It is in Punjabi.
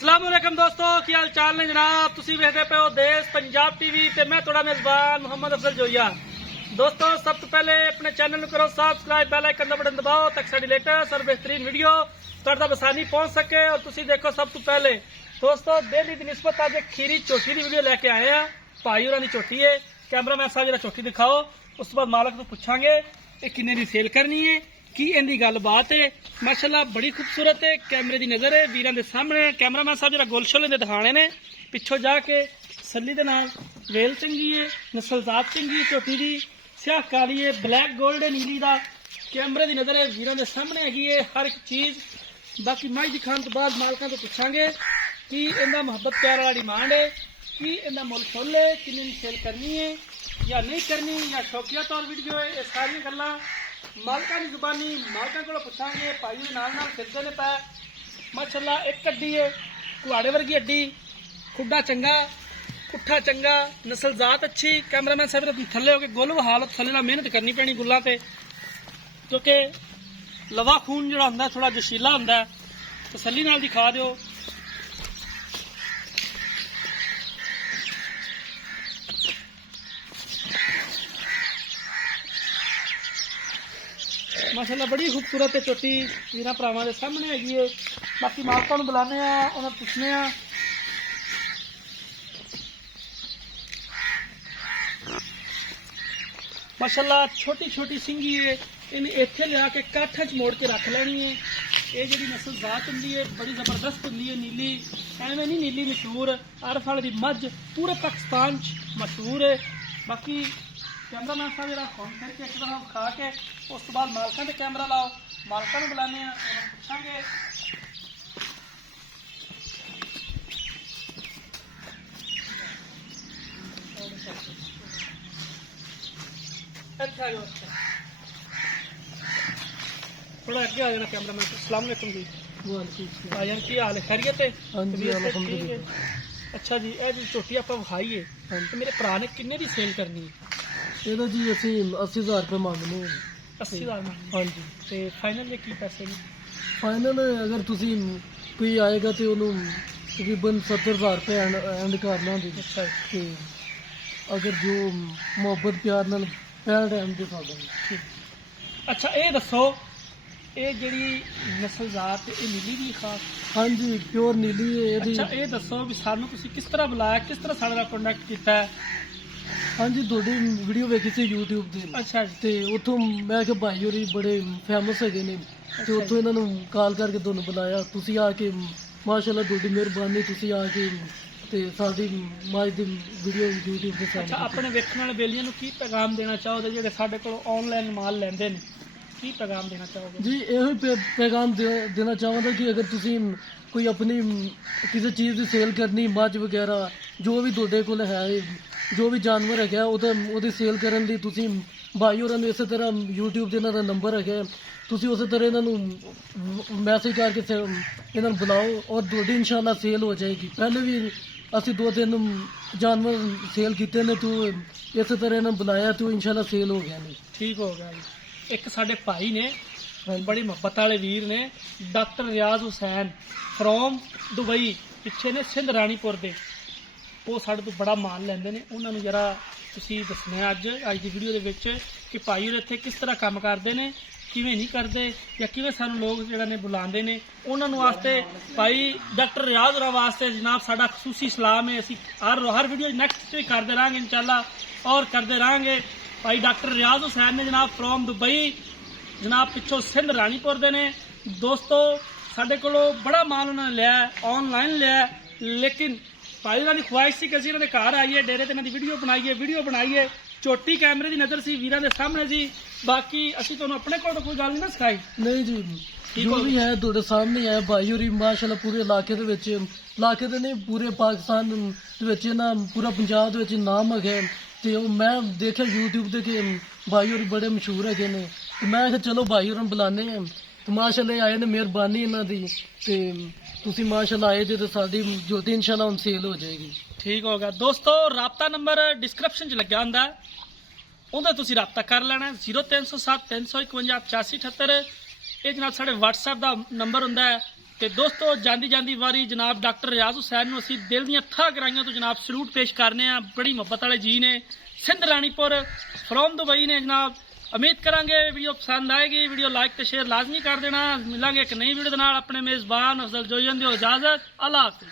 अस्सलामुअलैकुम दोस्तों, की हाल चाल ने जनाब। तुसी वेखदे पे हो देश पंजाब टीवी ते मैं थोड़ा मेजबान मोहम्मद अफजल जोइया। दोस्तों सब तो पहले अपने चैनल करो सब्सक्राइब, बेल आइकन का बटन दबाओ ताकि साडी लेटेस्ट और बेहतरीन वीडियो तुहाडे तक आसानी पहुंच सके और तुसी देखो सब तो पहले। दोस्तों डेली की निस्बत अज एक खीरी चोटी की वीडियो लैके आए हैं। भाई होरां दी चोटी है। कैमरामैन साहब जरा चोटी दिखाओ, उस बाद मालक तो पूछांगे ये किन्ने दी सेल करनी है, की इनकी गलबात है। माशाल्लाह बड़ी खूबसूरत है, कैमरे की नज़र है वीरां दे सामने। कैमरामैन साहब जरा गोलशोले दे दिखाने ने पिछों जाके सली दे नाल वेल चंगी है, नस्लजात चंगी है, झोटी दी स्याह काली है, ब्लैक गोल्ड है नीली दा। कैमरे की नज़र है वीरां दे सामने हैगी है हर एक चीज़। बाकी माई दिखाने तो बाद मालकां तो पूछांगे कि इनका मुहब्बत प्यार वाला डिमांड है, कि इनका मुल फुल है, किन्ने दी सेल करनी है या नहीं करनी, या शौकिया तौर वीडियो है। ये सारी गल्लां मालका की जुबानी मालका को पूछांगे। भाई ने नाल नाल फिरते ने पै। माशाल्लाह एक अड्डी है, कुहाड़े वर्गी अड्डी, खुड्डा चंगा, पुट्ठा चंगा, नस्लजात अच्छी। कैमरामैन साहब थले होके गुल हालत थले ना मेहनत करनी पैनी गुल्लां ते, क्योंकि लवा खून जो होंदा थोड़ा जशीला होंदा है। तसल्ली नाल दिखा दिओ। माशाल्लाह बड़ी खूबसूरत है चोटी वीरां भरावां दे सामने हैगी है। बाकी मालकां नूं बुलाने आ, उन्हां पुछने आ। माशाल्लाह छोटी छोटी सिंगी है, इन्हें इत्थे लिया के काठा च मोड़ के रख लेनी है। ये जी नस्लजात होंदी है बड़ी जबरदस्त होंदी है, नीली एवें नहीं नीली मशहूर, अरफ वाले दी मझ पूरे पाकिस्तान च मशहूर है। बाकी कैमरामैन साहब जरा फोन करके एक दफा खा के उस तो बाद मालकां ते कैमरा लाओ, मालकां नूं बुलाने आ, पूछांगे। अच्छा जो थोड़ा अगे आ जाना कैमरामैन। अस्सलाम वालेकुम जी। भाईजान की हाल है, खैरियत है? अच्छा जी, ये जी झोटी आप विखाई है तो मेरे भरा ने किन्ने दी सेल करनी है? ਇਹਦਾ ਜੀ ਅਸੀਂ 80000 ਰੁਪਏ ਮੰਗਦੇ ਹਾਂ। 80,000 ਹਾਂਜੀ ਤੇ ਫਾਈਨਲ ਦੇ ਕੀ ਪੈਸੇ ਨੇ? ਫਾਈਨਲ ਅਗਰ ਤੁਸੀਂ ਕੋਈ ਆਏਗਾ ਤੇ ਉਹਨੂੰ ਤਕਰੀਬਨ 70000 ਰੁਪਏ ਐਂਡ ਕਰ ਲਾਂਗੇ। ਅੱਛਾ ਜੀ, ਤੇ ਅਗਰ ਜੋ ਮੁਹੱਬਤ ਪਿਆਰ ਨਾਲ 65 ਐਂਡ ਦੇ ਸਾਡਾ। ਅੱਛਾ ਇਹ ਦੱਸੋ ਇਹ ਜਿਹੜੀ ਨਸਲਜ਼ਾਤ ਇਹ ਨੀਲੀ ਦੀ ਖਾਸ? ਹਾਂਜੀ ਪਿਓਰ ਨੀਲੀ ਹੈ ਇਹਦੀ। ਅੱਛਾ ਇਹ ਦੱਸੋ ਵੀ ਸਾਨੂੰ ਤੁਸੀਂ ਕਿਸ ਤਰ੍ਹਾਂ ਬੁਲਾਇਆ, ਕਿਸ ਤਰ੍ਹਾਂ ਸਾਡੇ ਨਾਲ ਕੰਟੈਕਟ ਕੀਤਾ ਹੈ? ਹਾਂਜੀ ਤੁਹਾਡੀ ਵੀਡੀਓ ਵੇਖੀ ਸੀ YouTube ਤੇ। ਅੱਛਾ ਜੀ, ਤੇ ਉੱਥੋਂ ਮੈਂ ਕਿਹਾ ਭਾਈ ਹੋਰੀ ਬੜੇ ਫੇਮਸ ਹੈਗੇ ਨੇ, ਤੇ ਉੱਥੋਂ ਇਹਨਾਂ ਨੂੰ ਕਾਲ ਕਰਕੇ ਤੁਹਾਨੂੰ ਬੁਲਾਇਆ। ਤੁਸੀਂ ਆ ਕੇ ਮਾਸ਼ਾਅੱਲਾ ਤੁਹਾਡੀ ਮਿਹਰਬਾਨੀ, ਤੁਸੀਂ ਆ ਕੇ ਤੇ ਸਾਡੀ ਮਾਜ ਦੀ ਵੀਡੀਓ YouTube ਤੇ ਅੱਛਾ ਸਾਡੀ। ਆਪਣੇ ਵੇਖਣ ਵਾਲੇ ਬੇਲੀਆਂ ਨੂੰ ਕੀ ਪੈਗਾਮ ਦੇਣਾ ਚਾਹੋਗੇ ਜਿਹੜੇ ਸਾਡੇ ਕੋਲ ਆਨਲਾਈਨ ਮਾਲ ਲੈਂਦੇ ਨੇ? ਕੀ ਪੈਗਾਮ ਦੇਣਾ ਚਾਹੋਗੇ? ਜੀ ਇਹੋ ਹੀ ਪੈਗਾਮ ਦੇਣਾ ਚਾਹਾਂਗਾ ਕਿ ਅਗਰ ਤੁਸੀਂ ਕੋਈ ਆਪਣੀ ਕਿਸੇ ਚੀਜ਼ ਦੀ ਸੇਲ ਕਰਨੀ, ਮੱਝ ਵਗੈਰਾ ਜੋ ਵੀ ਤੁਹਾਡੇ ਕੋਲ ਹੈ, ਜੋ ਵੀ ਜਾਨਵਰ ਹੈਗਾ ਉਹਦੀ ਸੇਲ ਕਰਨ ਲਈ ਤੁਸੀਂ ਭਾਈ ਹੋਰਾਂ ਨੂੰ ਇਸੇ ਤਰ੍ਹਾਂ YouTube ਤੇ ਇਹਨਾਂ ਦਾ ਨੰਬਰ ਹੈਗਾ, ਤੁਸੀਂ ਉਸੇ ਤਰ੍ਹਾਂ ਇਹਨਾਂ ਨੂੰ ਮੈਸੇਜ ਕਰਕੇ ਇਹਨਾਂ ਨੂੰ ਬੁਲਾਓ ਔਰ ਤੁਹਾਡੀ ਇਨਸ਼ਾਅੱਲਾ ਸੇਲ ਹੋ ਜਾਏਗੀ। ਪਹਿਲੇ ਵੀ ਅਸੀਂ 2-3 ਜਾਨਵਰ ਸੇਲ ਕੀਤੇ ਨੇ, ਤੂੰ ਇਸੇ ਤਰ੍ਹਾਂ ਇਹਨਾਂ ਨੂੰ ਬੁਲਾਇਆ ਤੇ ਇਨਸ਼ਾਅੱਲਾ ਸੇਲ ਹੋ ਗਿਆ ਨੇ। ਠੀਕ ਹੋ ਗਿਆ ਜੀ। ਇੱਕ ਸਾਡੇ ਭਾਈ ਨੇ ਬੜੀ ਮੁਹੱਬਤ ਵਾਲੇ ਵੀਰ ਨੇ, doctor Riyaz Hussain from Dubai, ਪਿੱਛੇ ਨੇ ਸਿੰਧ ਰਾਣੀਪੁਰ ਦੇ, ਉਹ ਸਾਡੇ ਤੋਂ ਬੜਾ ਮਾਲ ਲੈਂਦੇ ਨੇ। ਉਹਨਾਂ ਨੂੰ ਜਰਾ ਤੁਸੀਂ ਦੱਸਣਾ ਅੱਜ ਦੀ ਵੀਡੀਓ ਦੇ ਵਿੱਚ ਕਿ ਭਾਈ ਉਹ ਇੱਥੇ ਕਿਸ ਤਰ੍ਹਾਂ ਕੰਮ ਕਰਦੇ ਨੇ, ਕਿਵੇਂ ਨਹੀਂ ਕਰਦੇ, ਜਾਂ ਕਿਵੇਂ ਸਾਨੂੰ ਲੋਕ ਜਿਹੜਾ ਨੇ ਬੁਲਾਉਂਦੇ ਨੇ। ਉਹਨਾਂ ਨੂੰ ਵਾਸਤੇ ਭਾਈ ਡਾਕਟਰ ਰਿਆਜ਼ ਹੋਰਾਂ ਵਾਸਤੇ ਜਨਾਬ ਸਾਡਾ ਖਸੂਸੀ ਸਲਾਮ ਹੈ। ਅਸੀਂ ਹਰ ਵੀਡੀਓ ਨੈਕਸਟ ਵੀ ਕਰਦੇ ਰਹਾਂਗੇ ਇਨਸ਼ਾਅੱਲਾ, ਔਰ ਕਰਦੇ ਰਹਾਂਗੇ। ਭਾਈ ਡਾਕਟਰ ਰਿਆਜ਼ ਹੁਸੈਨ ਨੇ ਜਨਾਬ ਫਰੋਮ ਦੁਬਈ, ਜਨਾਬ ਪਿੱਛੋਂ ਸਿੰਧ ਰਾਣੀਪੁਰ ਦੇ ਨੇ। ਦੋਸਤੋ ਸਾਡੇ ਕੋਲੋਂ ਬੜਾ ਮਾਲ ਉਹਨਾਂ ਨੇ ਲਿਆ, ਆਨਲਾਈਨ ਲਿਆ, ਲੇਕਿਨ ਭਾਈ ਉਹਨਾਂ ਦੀ ਖੁਆਇਸ਼ ਸੀ ਕਿ ਅਸੀਂ ਇਹਨਾਂ ਦੇ ਘਰ ਆਈਏ, ਡੇਰੇ ਤੇ ਇਹਨਾਂ ਦੀ ਵੀਡੀਓ ਬਣਾਈਏ। ਚੋਟੀ ਕੈਮਰੇ ਦੀ ਨਜ਼ਰ ਸੀ, ਵੀਰਾਂ ਦੇ ਸਾਹਮਣੇ ਸੀ। ਬਾਕੀ ਅਸੀਂ ਤੁਹਾਨੂੰ ਆਪਣੇ ਕੋਲ ਕੋਈ ਗੱਲ ਨਹੀਂ ਨਾ ਸਿਖਾਈ। ਨਹੀਂ ਜੀ, ਜੋ ਵੀ ਹੈ ਤੁਹਾਡੇ ਸਾਹਮਣੇ ਹੈ। ਭਾਈ ਹੋਰੀ ਮਾਸ਼ਾਅੱਲਾ ਪੂਰੇ ਇਲਾਕੇ ਦੇ ਵਿੱਚ, ਇਲਾਕੇ ਦੇ ਨਹੀਂ ਪੂਰੇ ਪਾਕਿਸਤਾਨ ਦੇ ਵਿੱਚ ਨਾ, ਪੂਰਾ ਪੰਜਾਬ ਦੇ ਵਿੱਚ ਨਾਮ ਹੈਗਾ। ਤੇ ਉਹ ਮੈਂ ਦੇਖਿਆ YouTube ਤੇ ਕਿ ਭਾਈ ਹੋਰੀ ਬੜੇ ਮਸ਼ਹੂਰ ਹੈਗੇ ਨੇ, ਤੇ ਮੈਂ ਕਿਹਾ ਚਲੋ ਭਾਈ ਹੋਰਾਂ ਨੂੰ ਬੁਲਾਉਂਦੇ ਹਾਂ। ਤੇ ਮਾਸ਼ਾਅੱਲਾ ਆਏ ਨੇ, ਮਿਹਰਬਾਨੀ ਇਹਨਾਂ ਦੀ। ਤੇ ਤੁਸੀਂ ਮਾਸ਼ਾਅੱਲਾ ਆਏ ਜੇ ਤੇ ਸਾਡੀ ਜੋਤੀ ਇਨਸ਼ਾਅੱਲਾ ਹੁਣ ਸੇਲ ਹੋ ਜਾਏਗੀ। ਠੀਕ ਹੋ ਗਿਆ ਦੋਸਤੋ। ਰਾਬਤਾ ਨੰਬਰ ਡਿਸਕ੍ਰਿਪਸ਼ਨ 'ਚ ਲੱਗਿਆ ਹੁੰਦਾ, ਉਹਦਾ ਤੁਸੀਂ ਰਾਬਤਾ ਕਰ ਲੈਣਾ। 0307 351 8578। ਇਹ ਜਨਾਬ ਸਾਡੇ WhatsApp ਦਾ ਨੰਬਰ ਹੁੰਦਾ ਹੈ। ਤੇ ਦੋਸਤੋ ਜਾਂਦੀ ਜਾਂਦੀ ਵਾਰੀ ਜਨਾਬ ਡਾਕਟਰ ਰਿਆਜ਼ ਹੁਸੈਨ ਨੂੰ ਅਸੀਂ ਦਿਲ ਦੀਆਂ ਥਾਂ ਗਰਾਈਆਂ ਤੋਂ ਜਨਾਬ ਸਲੂਟ ਪੇਸ਼ ਕਰਨੇ ਆ। ਬੜੀ ਮੁਹੱਬਤ ਵਾਲੇ ਜੀ ਨੇ, ਸਿੰਧ ਰਾਣੀਪੁਰ ਫਰੋਮ ਦੁਬਈ ਨੇ ਜਨਾਬ। ਉਮੀਦ ਕਰਾਂਗੇ ਵੀਡੀਓ ਪਸੰਦ ਆਏਗੀ। ਵੀਡੀਓ ਲਾਈਕ ਤੇ ਸ਼ੇਅਰ ਲਾਜ਼ਮੀ ਕਰ ਦੇਣਾ। ਮਿਲਾਂਗੇ ਇੱਕ ਨਈ ਵੀਡੀਓ ਦੇ ਨਾਲ। ਆਪਣੇ ਮੇਜ਼ਬਾਨ ਅਫਜ਼ਲ ਜੋਈਆਂ ਦੀ ਇਜਾਜ਼ਤ। ਅੱਲਾਹ ਹਾਫਿਜ਼।